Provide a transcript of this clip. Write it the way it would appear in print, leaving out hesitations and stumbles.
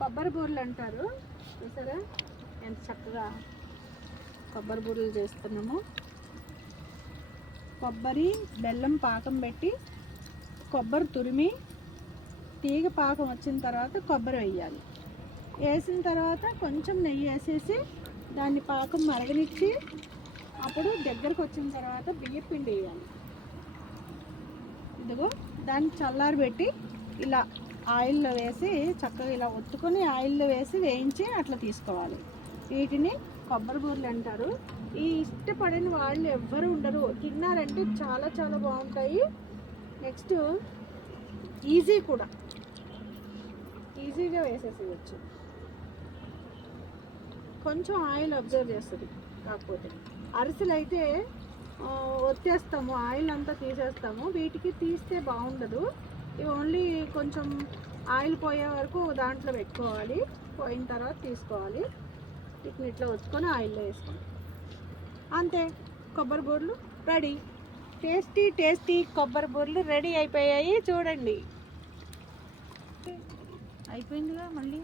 కొబ్బరి బూరెలు అంటారు. చూసారా ఎంత చక్కగా కొబ్బరి బూరెలు చేస్తున్నాము. కొబ్బరి బెల్లం పాకం పెట్టి కొబ్బరి తురిమి తీగ పాకం వచ్చిన తర్వాత కొబ్బరి వేయాలి. వేసిన తర్వాత కొంచెం నెయ్యి వేసేసి దాన్ని పాకం మరగనిచ్చి అప్పుడు దగ్గరకు వచ్చిన తర్వాత బియ్యం పిండి వేయాలి. ఇదిగో దాన్ని చల్లారబెట్టి ఇలా ఆయిల్లో వేసి చక్కగా ఇలా ఒత్తుకొని ఆయిల్లో వేసి వేయించి అట్లా తీసుకోవాలి. వీటిని కొబ్బరి బూరెలు అంటారు. ఈ ఇష్టపడని వాళ్ళు ఎవ్వరు ఉండరు. తిన్నారంటే చాలా చాలా బాగుంటాయి. నెక్స్ట్ ఈజీ కూడా, ఈజీగా వేసేసేయచ్చు. కొంచెం ఆయిల్ అబ్జర్వ్ చేస్తుంది. కాకపోతే అరిసెలు అయితే వచ్చేస్తాము, ఆయిల్ అంతా తీసేస్తాము. వీటికి తీస్తే బాగుండదు. ఇవి ఓన్లీ కొంచెం ఆయిల్ పోయే వరకు దాంట్లో పెట్టుకోవాలి. పోయిన తర్వాత తీసుకోవాలి. వీటిని ఇట్లా వచ్చుకొని ఆయిల్లో వేసుకోండి. అంతే, కొబ్బరి బూరెలు రెడీ. టేస్టీ టేస్టీ కొబ్బరి బూరెలు రెడీ అయిపోయాయి. చూడండి, అయిపోయిందిగా మళ్ళీ.